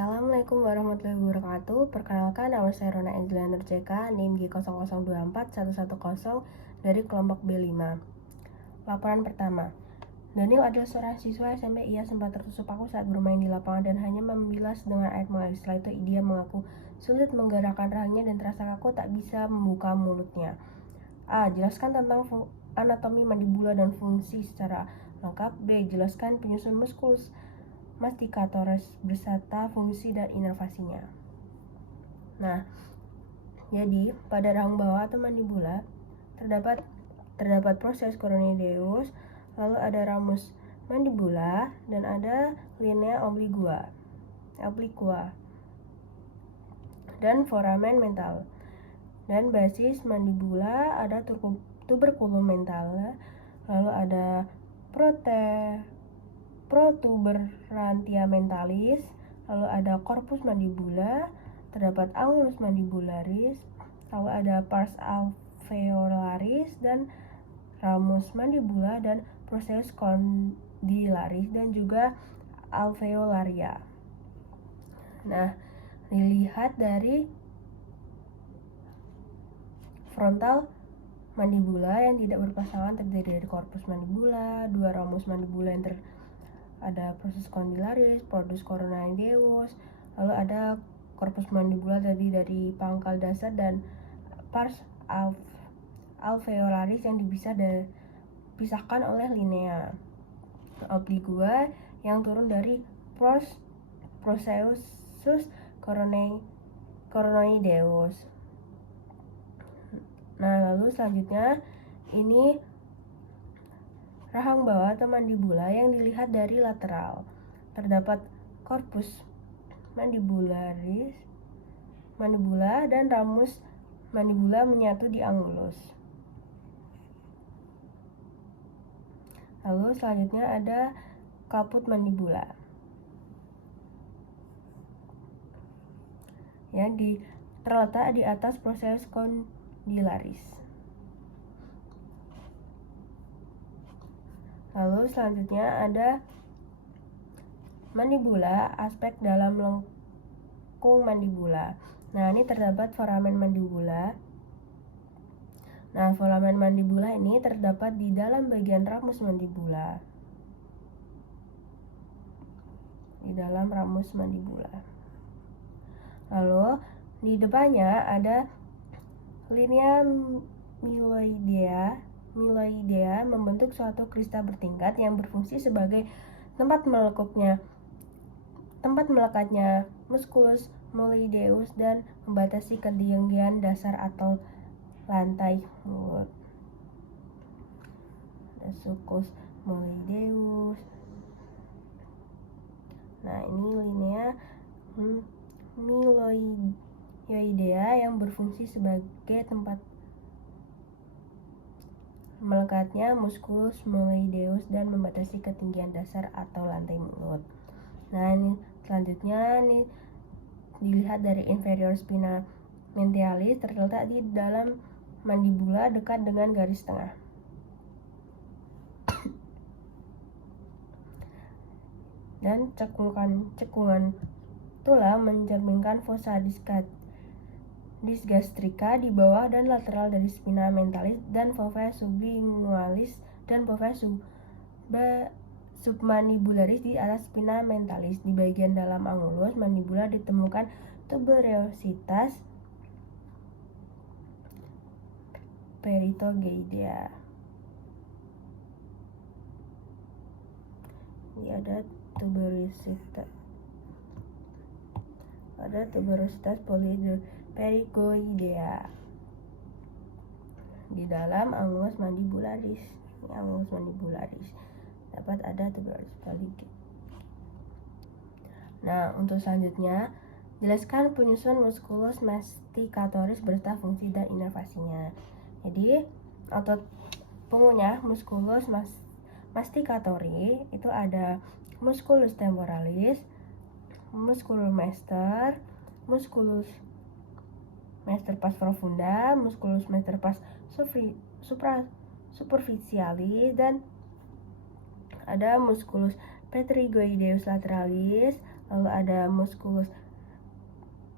Assalamualaikum warahmatullahi wabarakatuh. Perkenalkan, nama saya Rona Angela Nurjeka, NIM G00241110 dari kelompok B5. Laporan pertama. Daniel adalah seorang siswa SMP. Ia sempat tertusuk paku saat bermain di lapangan dan hanya membilas dengan air mengalir. Setelah itu dia mengaku sulit menggerakkan rahangnya dan terasa kaku tak bisa membuka mulutnya. A. Jelaskan tentang anatomi mandibula dan fungsi secara lengkap. B. Jelaskan penyusun muskulus masticatoris beserta fungsi dan inovasinya. Nah, jadi pada rahang bawah atau mandibula terdapat proses coronoideus, lalu ada ramus mandibula dan ada linea obliqua dan foramen mental. Dan basis mandibula ada tuberculum mental, lalu ada protuberantia mentalis, lalu ada corpus mandibula, terdapat angulus mandibularis, lalu ada pars alveolaris dan ramus mandibula dan proceus condylaris dan juga alveolaria. Nah, dilihat dari frontal mandibula yang tidak berpasangan terdiri dari corpus mandibula, dua ramus mandibula yang ada proses condylaris, produs coronoideus, lalu ada corpus mandibula tadi dari pangkal dasar dan pars alveolaris yang dipisahkan oleh linea obliqua yang turun dari proceus coronoideus. Nah, lalu selanjutnya ini rahang bawah atau mandibula yang dilihat dari lateral. Terdapat corpus mandibula dan ramus mandibula menyatu di angulus. Lalu selanjutnya ada kaput mandibula yang terletak di atas proses condylaris. Lalu selanjutnya ada mandibula, aspek dalam lengkung mandibula. Nah, ini terdapat foramen mandibula. Nah, foramen mandibula ini terdapat di dalam bagian ramus mandibula. Lalu di depannya ada linea myeloidea membentuk suatu krista bertingkat yang berfungsi sebagai tempat melekatnya musculus myeloideus dan membatasi ketinggian dasar atau lantai mulut. Ada sulcus myeloideus. Nah, ini linea myeloidea yang berfungsi sebagai tempat melekatnya musculus myeloideus dan membatasi ketinggian dasar atau lantai mulut. Nah, ini selanjutnya nih dilihat dari inferior spina mentalis terletak di dalam mandibula dekat dengan garis tengah. Dan cekungan tulang mencerminkan fossa dysgastrica di bawah dan lateral dari spina mentalis dan fovea sublingualis dan fovea submandibularis di atas spina mentalis. Di bagian dalam angulus mandibula ditemukan tuberositas peritogeidea. Ini ada tuberositas perigoidea di dalam angulus mandibularis. Ini angulus mandibularis. Dapat ada tuberositas perigoidea. Nah, untuk selanjutnya jelaskan penyusun musculus masticatoris beserta fungsi dan inovasinya. Jadi, otot pengunyah musculus masticatori itu ada musculus temporalis, musculus master pars profunda, musculus master pars superficialis, dan ada musculus petrigoideus lateralis, lalu ada musculus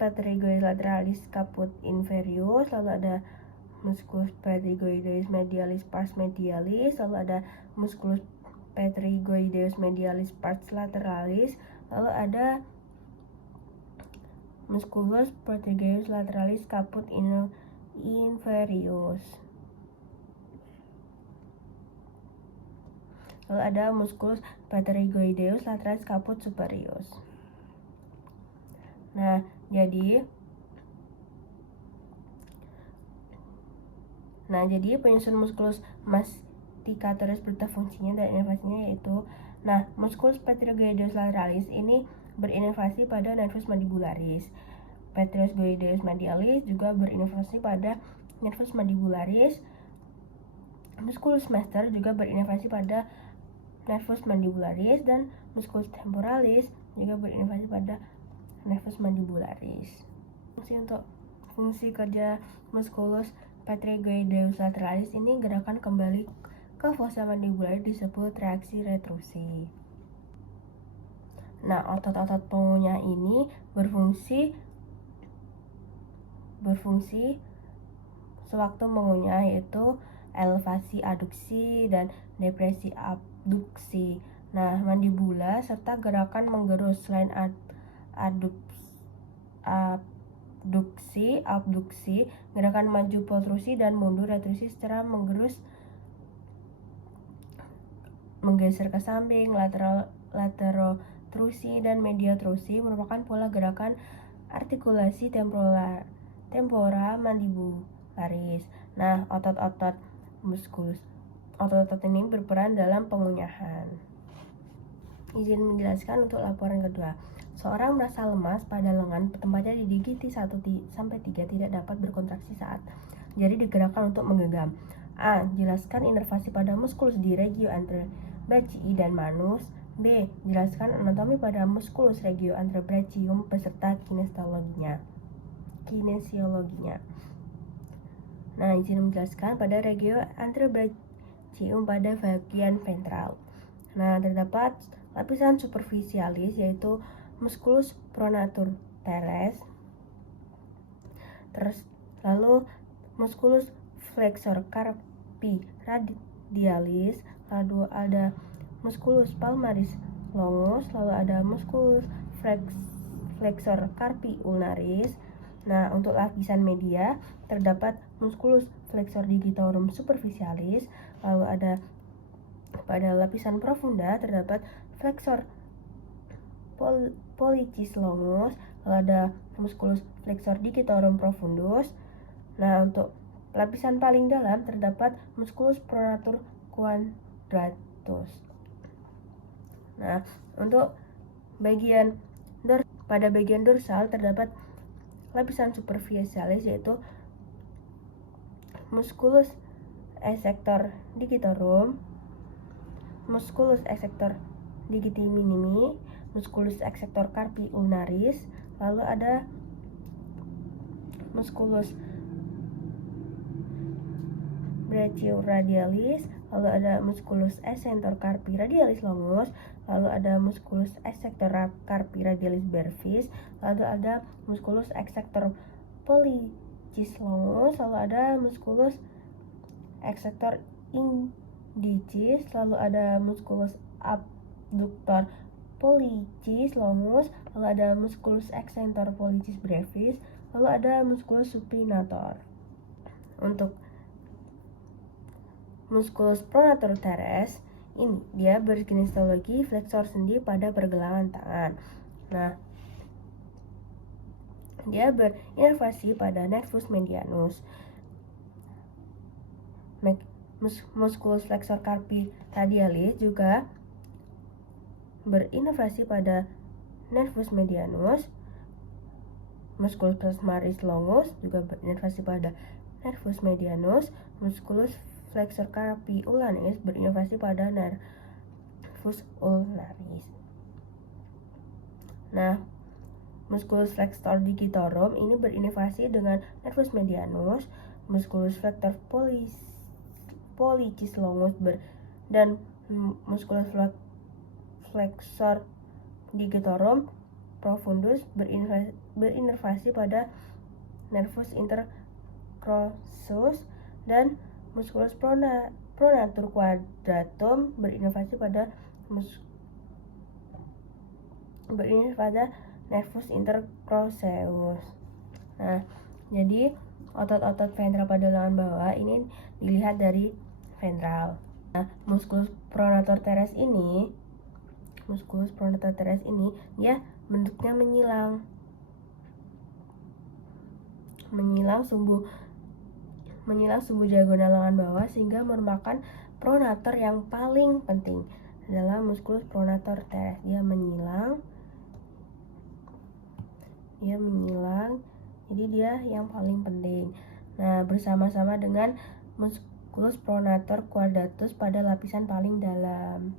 pterygoides lateralis caput inferius, lalu ada musculus pterygoides medialis pars medialis, lalu ada musculus pterygoides medialis pars lateralis, lalu ada musculus pterygoides lateralis caput inferius. Lalu ada musculus pterygoides lateralis caput superius. Nah, jadi penyusun musculus masticatorus berita fungsinya dan inervasinya yaitu musculus pterygoides lateralis ini berinervasi pada nervus mandibularis. Pterygoides medialis juga berinervasi pada nervus mandibularis. Musculus master juga berinervasi pada nervus mandibularis, dan musculus temporalis juga berinervasi pada nervus mandibularis. Fungsi kerja musculus pterygoides lateralis ini gerakan kembali ke fossa mandibularis disebut reaksi retrusi. Nah, otot-otot pengunyah ini berfungsi sewaktu mengunyah, yaitu elevasi aduksi dan depresi abduksi. Nah, mandibula serta gerakan menggerus. Selain abduksi, gerakan maju protrusi dan mundur retrusi secara menggerus, menggeser ke samping, laterotrusi dan mediotrusi merupakan pola gerakan artikulasi tempora mandibularis. Nah, otot-otot ini berperan dalam pengunyahan. Izin menjelaskan untuk laporan kedua. Seorang merasa lemas pada lengan tempatnya di gigi 1-3 tidak dapat berkontraksi saat jari digerakkan untuk menggenggam. A. Jelaskan inervasi pada musculus di regio anterobrachii dan manus. B. Jelaskan anatomi pada musculus regio anterobrachium beserta kinesiologinya. Nah, izin menjelaskan pada regio anterobrachium pada bagian ventral. Nah, terdapat lapisan superficialis yaitu musculus pronator teres, lalu musculus flexor carpi radialis, lalu ada musculus palmaris longus, lalu ada musculus flexor carpi ulnaris. Nah, untuk lapisan media terdapat musculus flexor digitorum superficialis, lalu ada pada lapisan profunda terdapat flexor pollicis longus, lalu ada musculus flexor digitorum profundus. Nah, untuk lapisan paling dalam terdapat musculus pronator quadratus. Nah, untuk pada bagian dorsal terdapat lapisan superficialis yaitu musculus exsector digitorum, musculus exsector digiti minimi, musculus exsector carpi ulnaris, lalu ada musculus brachioradialis, lalu ada musculus exsector carpi radialis longus, lalu ada musculus exsector carpi radialis brevis, lalu ada musculus exsector pollicis longus, lalu ada musculus exsector indicis, lalu ada musculus abductor pollicis longus, lalu ada musculus exsector pollicis brevis, lalu ada musculus supinator. Untuk musculus pronator teres ini dia berkinesiologi flexor sendi pada pergelangan tangan. Nah, dia berinervasi pada nervus medianus. Musculus flexor carpi radialis juga berinervasi pada nervus medianus. Musculus palmaris longus juga berinervasi pada nervus medianus. Musculus flexor carpi ulnaris berinervasi pada nervus ulnaris. Nah, musculus flexor digitorum ini berinervasi dengan nervus medianus. Musculus flexor pollicis longus dan musculus flexor digitorum profundus berinervasi pada nervus intercossus, dan musculus pronator quadratum berinervasi pada nervus intercosseus. Nah, jadi otot-otot ventral pada lengan bawah ini dilihat dari ventral. Nah, musculus pronator teres ini dia bentuknya menyilang sumbu diagonal lengan bawah, sehingga merupakan pronator yang paling penting adalah musculus pronator teres. Dia menyilang, jadi dia yang paling penting. Nah, bersama-sama dengan musculus pronator quadratus pada lapisan paling dalam.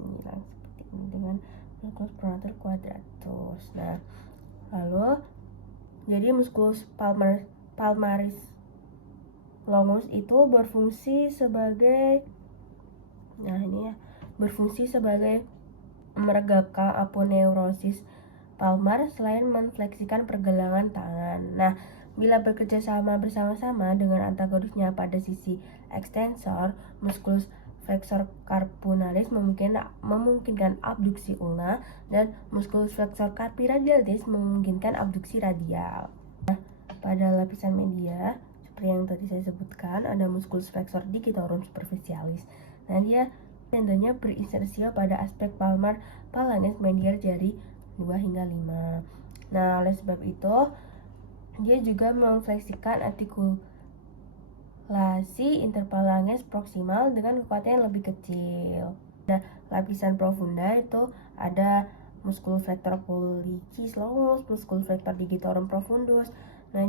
Menyilang seperti ini dengan musculus pronator quadratus. Nah, lalu jadi musculus palmaris longus itu berfungsi sebagai meregapkan aponeurosis palmar selain menfleksikan pergelangan tangan. Nah, bila bekerja sama bersama-sama dengan antagonisnya pada sisi ekstensor, musculus flexor carpinalis memungkinkan abduksi ulna, dan musculus flexor carpi radialis memungkinkan abduksi radial. Nah, pada lapisan media seperti yang tadi saya sebutkan, ada musculus flexor digitorum superficialis. Nah, dia tendonnya berinsersio pada aspek palmar phalanges medial jari 2 hingga 5. Nah, oleh sebab itu dia juga memfleksikan artikulasi interphalanges proksimal dengan kekuatan yang lebih kecil. Nah, lapisan profunda itu ada musculus flexor pollicis longus, musculus flexor digitorum profundus. Nah,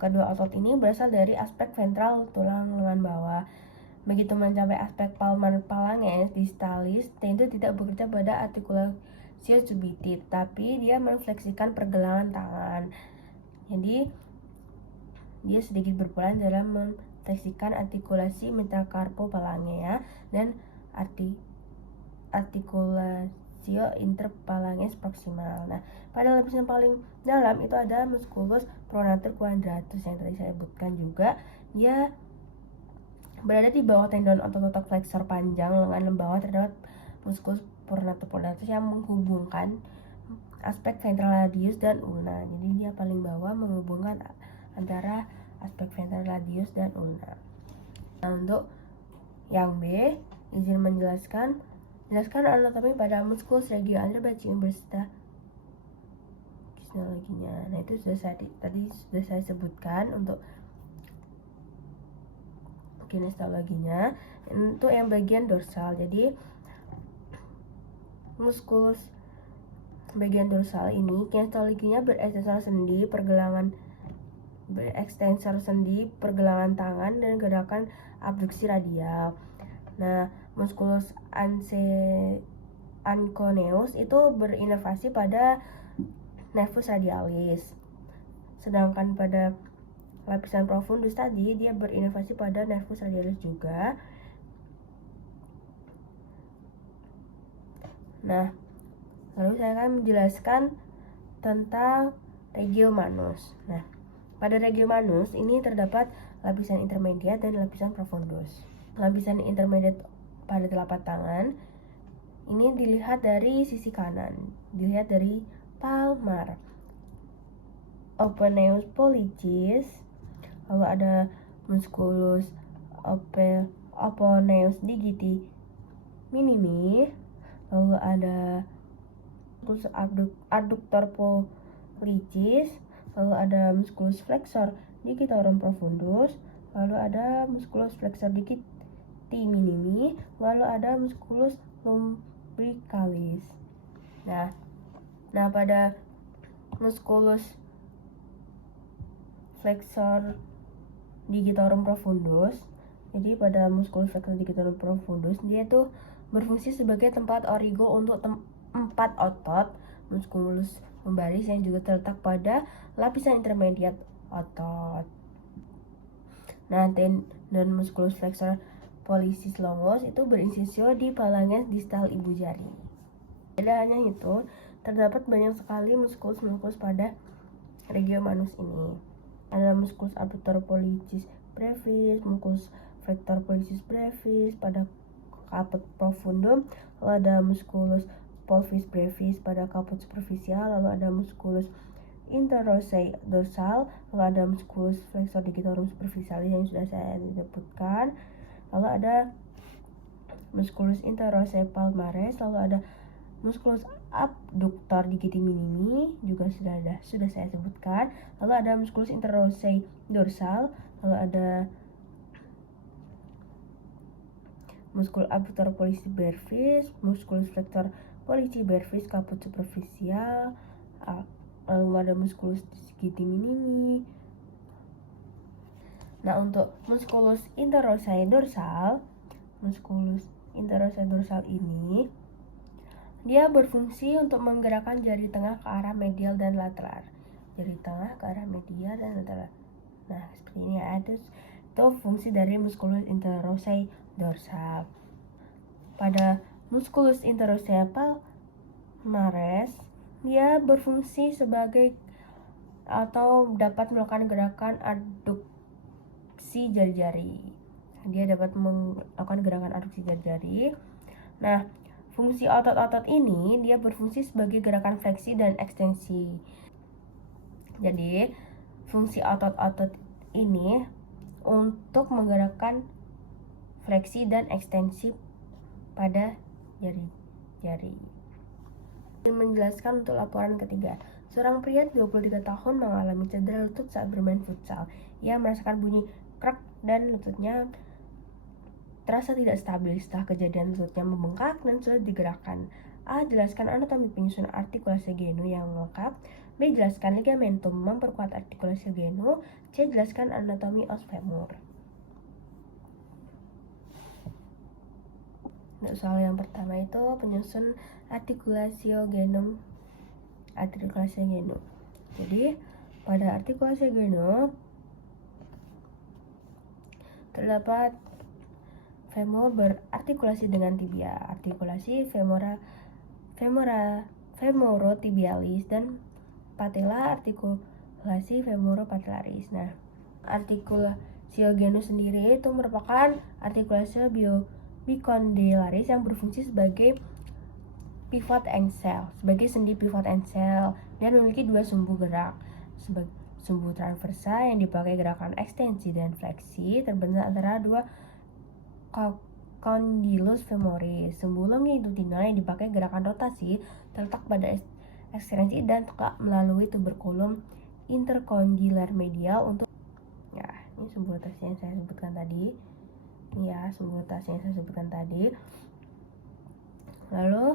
kedua otot ini berasal dari aspek ventral tulang lengan bawah. Begitu mencapai aspek palmar phalanges distalis, tentu tidak bekerja pada articulatio cubitit, tapi dia menfleksikan pergelangan tangan. Jadi dia sedikit berperan dalam memfleksikan artikulasi metacarpophalangea dan articulatio interphalanges proximal. Nah, pada lapisan paling dalam itu ada musculus pronator quadratus yang tadi saya sebutkan juga. Dia berada di bawah tendon otot-otot flexor panjang lengan bawah. Terdapat musculus pronator quadratus yang menghubungkan aspek ventral radius dan ulna. Jadi dia paling bawah menghubungkan antara aspek ventral radius dan ulna. Nah, untuk yang B, izin menjelaskan anatomi pada musculus regio anterobachium beserta kinesiologinya. Nah, itu tadi sudah saya sebutkan untuk kinesiologinya. Untuk yang bagian dorsal, jadi musculus bagian dorsal ini kinesiologinya berekstensor sendi, pergelangan tangan, dan gerakan abduksi radial. Nah, musculus anconeus itu berinervasi pada nervus radialis. Sedangkan pada lapisan profundus tadi dia berinervasi pada nervus radialis juga. Nah, lalu saya akan menjelaskan tentang regio manus. Nah, pada regio manus ini terdapat lapisan intermediat dan lapisan profundus. Lapisan intermediat pada telapak tangan ini dilihat dari sisi kanan, dilihat dari palmar openeus pollicis, lalu ada musculus openeus digiti minimi, lalu ada musculus adductor pollicis, lalu ada musculus flexor digitorum profundus, lalu ada musculus flexor digiti minimi, lalu ada musculus lumbricalis. Nah, pada musculus flexor digitorum profundus, jadi pada musculus flexor digitorum profundus dia tuh berfungsi sebagai tempat origo untuk 4 otot musculus lumbaris yang juga terletak pada lapisan intermediat otot. Nah, dan musculus flexor pollicis longus itu berincisio di phalanges distal ibu jari. Tidak hanya itu, terdapat banyak sekali muskulus pada region manus ini. Ada musculus abductor pollicis brevis, musculus flexor pollicis brevis pada caput profundum, lalu ada musculus polvis brevis pada caput superficial, lalu ada musculus interossei dorsal, lalu ada musculus flexor digitorum superficialis yang sudah saya sebutkan, lalu ada musculus interossei palmaris, lalu ada musculus abductor digiti minimi juga sudah saya sebutkan, lalu ada musculus interossei dorsal, lalu ada musculus abductor pollicis brevis, musculus flexor pollicis brevis caput superficial, lalu ada musculus digiti minimi. Nah, untuk musculus interossei dorsal ini dia berfungsi untuk menggerakkan jari tengah ke arah medial dan lateral. Jari tengah ke arah medial dan lateral. Nah, seperti ini ya. Itu fungsi dari musculus interossei dorsal. Pada musculus interossei palmaris, dia berfungsi sebagai atau dapat melakukan gerakan adduksi jari-jari. Dia dapat melakukan gerakan adduksi jari-jari. Nah, fungsi otot-otot ini dia berfungsi sebagai gerakan fleksi dan ekstensi. Jadi, fungsi otot-otot ini untuk menggerakkan fleksi dan ekstensi pada jari-jari. Menjelaskan untuk laporan ketiga. Seorang pria 23 tahun mengalami cedera lutut saat bermain futsal. Ia merasakan bunyi krek dan lututnya terasa tidak stabil. Setelah kejadian, lututnya membengkak dan sulit digerakkan. A. Jelaskan anatomi penyusunan artikulasi genu yang lengkap. B. Jelaskan ligamentum memperkuat artikulasi genu. C. Jelaskan anatomi os femur. Untuk soal yang pertama itu penyusun artikulasi genu. Jadi pada artikulasi genu terdapat femur berartikulasi dengan tibia, artikulasi femorotibialis, dan patella artikulasi femoropatellaris. Nah, artikulasi genus sendiri itu merupakan artikulasi bicondylaris yang berfungsi sebagai pivot ankle, sebagai sendi pivot ankle, dan memiliki dua sumbu gerak. Sumbu transversa yang dipakai gerakan ekstensi dan fleksi terbentuk antara dua condylus femoris. Sumbu longitudinal yang dipakai gerakan rotasi terletak pada ekstensi dan tegak melalui tuberculum intercondylar medial untuk ini sumbu rotasi yang saya sebutkan tadi. Lalu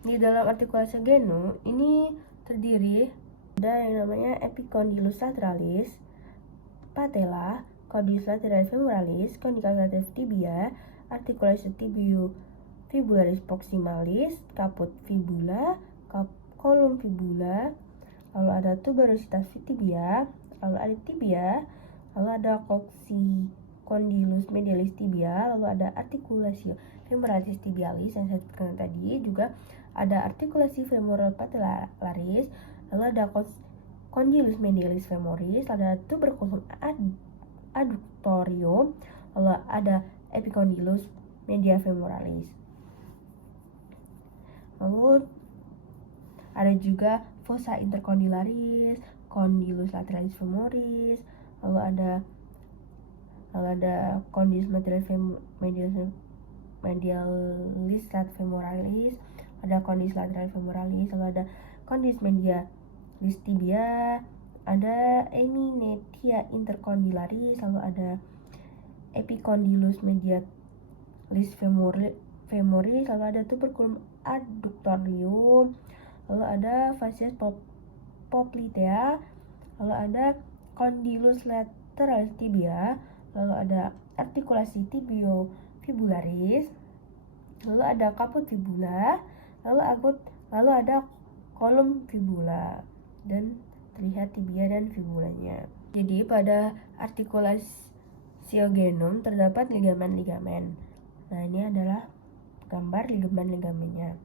di dalam artikulasi genu ini terdiri ada yang namanya epicondylus lateralis, patella, condylus lateralis femoralis, condylus lateralis tibia, artikulasi tibiofibularis proximalis, caput fibula, column fibula, lalu ada tuberositas tibia, lalu ada tibia, lalu ada condylus medialis tibia, lalu ada artikulasi femoralis tibialis yang saya sebutkan tadi, juga ada artikulasi femoral patellaris, lalu ada condylus medialis femoris, lalu ada tuberculum adductorium, lalu ada epicondylus media femoralis. Lalu ada juga fossa intercondylaris, condylus lateralis femoris, lalu ada condylus medialis femoralis, ada condylus lateralis femoralis, lalu ada condylus medialis tibia, ada eminetia intercondylaris, lalu ada epicondylus medialis femoris, lalu ada tuberculum adductorium, lalu ada fascias poplitea, lalu ada condylus lateralis tibia, lalu ada artikulasi tibiofibularis, lalu ada caput fibula, lalu ada column fibula, dan terlihat tibia dan fibulanya. Jadi pada artikulasi siogenum terdapat ligamen-ligamen. Nah, ini adalah gambar ligamen-ligamennya.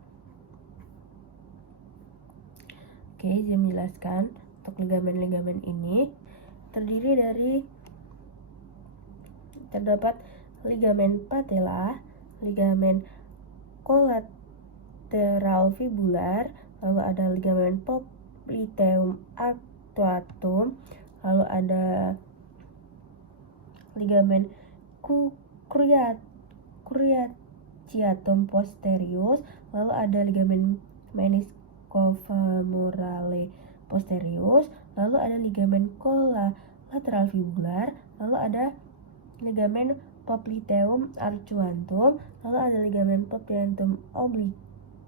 Oke, saya menjelaskan untuk ligamen-ligamen ini terdiri dari terdapat ligamen patella, ligamen kolateral fibular, lalu ada ligamen popliteum arcuatum, lalu ada ligamen cruciatum posterius, lalu ada ligamen meniscofemorale posterius, lalu ada ligamen collateral fibular, lalu ada ligamen popliteum arcuatum, lalu ada ligamen popliteum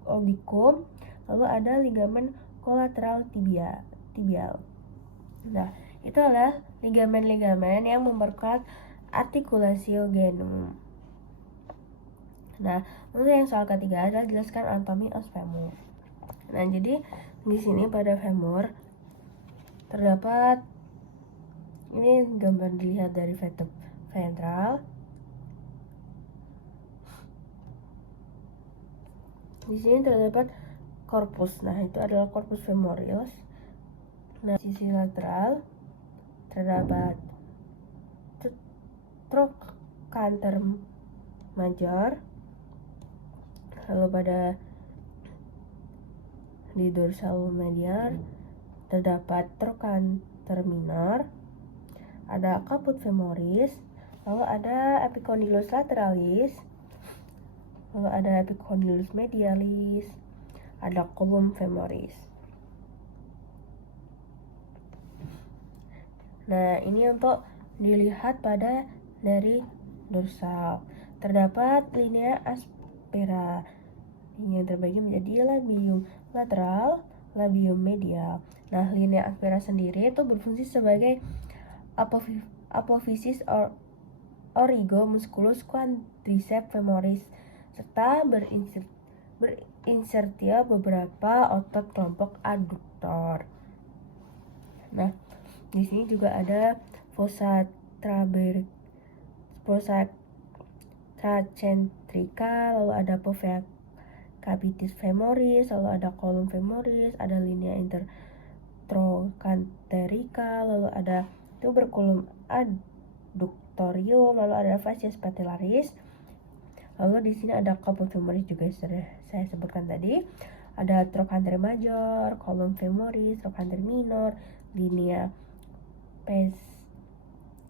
obliquum, lalu ada ligamen kolateral tibial. Nah, itu adalah ligamen-ligamen yang memperkuat artikulasi siogenum. Nah, untuk yang soal ketiga adalah jelaskan anatomy of femur. Nah, jadi di sini pada femur terdapat, ini gambar dilihat dari ventral. Di sini terdapat korpus. Nah, itu adalah corpus femoris. Nah, sisi lateral terdapat trochanter major. Lalu pada di dorsal medial terdapat trochanter minor. Ada caput femoris, lalu ada epicondylus lateralis, lalu ada epicondylus medialis, ada column femoris. Nah, ini untuk dilihat pada dari dorsal. Terdapat linea aspera yang terbagi menjadi labium lateral, labium medial. Nah, linea aspera sendiri itu berfungsi sebagai apophysis origo musculus quadriceps femoris serta berinsertia beberapa otot kelompok adduktor. Nah, di sini juga ada fossa tracentrica, lalu ada povea capitis femoris, lalu ada column femoris, ada linea intertrochanterica, lalu ada tuberculum adductorium, lalu ada fascias patellaris. Lalu di sini ada caput femoris juga sudah saya sebutkan tadi. Ada trochanter major, column femoris, trochanter minor, linea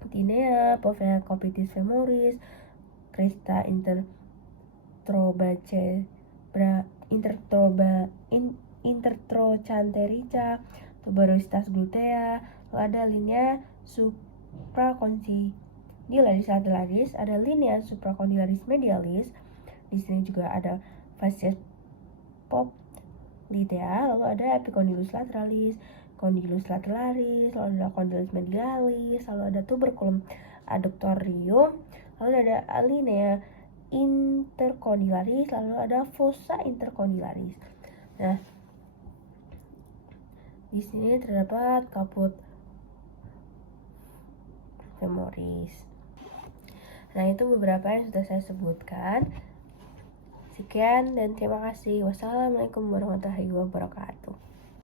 pestinea, povea capitis femoris, crista intertrochanterica, tuberositas glutea. Lalu ada linea supracondylaris lateralis, ada linea supracondylaris medialis. Di sini juga ada fascias poplitea, lalu ada epicondylus lateralis, condylus lateralis, lalu ada condylus medialis, lalu ada tuberculum adductorium, lalu ada linea intercondylaris, lalu ada fossa intercondylaris. Nah, di sini terdapat caput femoris. Nah, itu beberapa yang sudah saya sebutkan. Sekian dan terima kasih. Wassalamualaikum warahmatullahi wabarakatuh.